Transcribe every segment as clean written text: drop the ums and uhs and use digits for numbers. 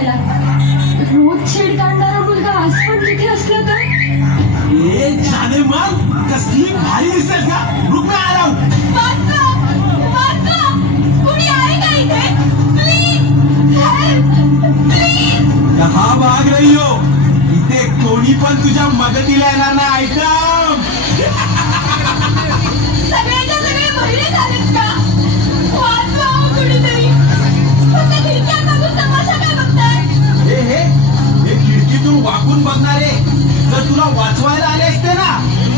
वाचवायला. रोज छेड काढणारा मुलगा आज पण तिथे असला तर कसली भारी दिसेल का? रुपये आला कुणी आहे का इथे? Please help, please. हा भाग नाही हो, इथे कोणी पण तुझ्या मदतीला येणार नाही. आयटम सगळ्याच्या सगळे बहिणी झालेत का? वाचवा कुणीतरी. फक्त खिडक्या बघून तमाशा काय बघताय? हे खिडकीतून वाकून बघणारे जर तुला वाचवायला आले असते ना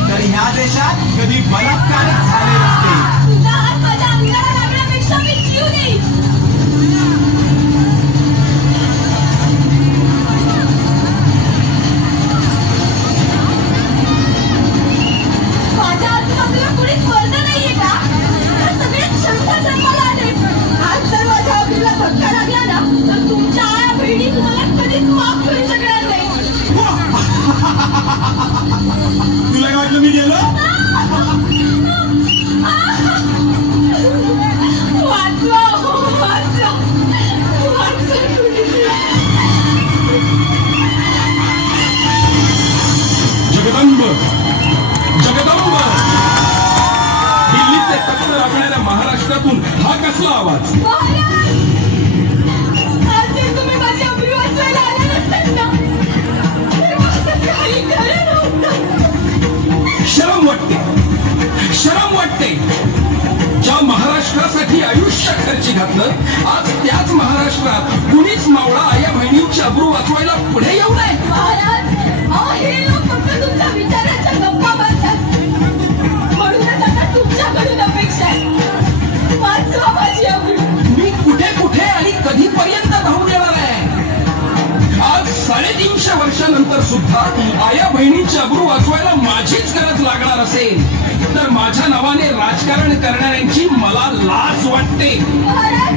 तर ह्या देशात कधी बलात्कारच झाले नसते. तुझा हात माझ्या अंगाला लागण्यापेक्षा मी जीव देईन. माझ्या आजूबाजूला कुणीच वर्ग नाहीये का? सगळे शंका जन्माला आले. आज जर माझ्या अवधीला धक्का लागला ना तर तुमच्या आया बहिणी तुम्हाला कधीच माफ करू शकणार नाही. तुला काय वाटलं मी गेलो? जगदंब जगदंब, दिल्लीचे तख्त राखणाऱ्या महाराष्ट्रातून हा कसला आवाज? आज जर तुम्ही माझी अब्रू वाचवायला आले नसतात ना तर माझं काही खरं नव्हतं. शरम वाटते, शरम वाटते. ज्या महाराष्ट्रासाठी आयुष्य खर्ची घातलं आज त्याच महाराष्ट्रात कुणीच मावळा आया बहिणींची अब्रू वाचवायला पुढे येऊ नये. महाराज, हे लोक फक्त तुमच्या विचारांच्या गप्पा मारतात. म्हणूनच आता तुमच्याकडून अपेक्षा आहे, वाचवा माझी अब्रू. मी कुठे कुठे आणि कधीपर्यंत धावून येणार आहे? आज 350 वर्षानंतर सुद्धा आया बहिणींची अब्रू वाचवायला माझीच गरज लागणार असेल तर माझ्या नावाने राजकारण करणाऱ्यांची मला लाज वाटते. महाराज,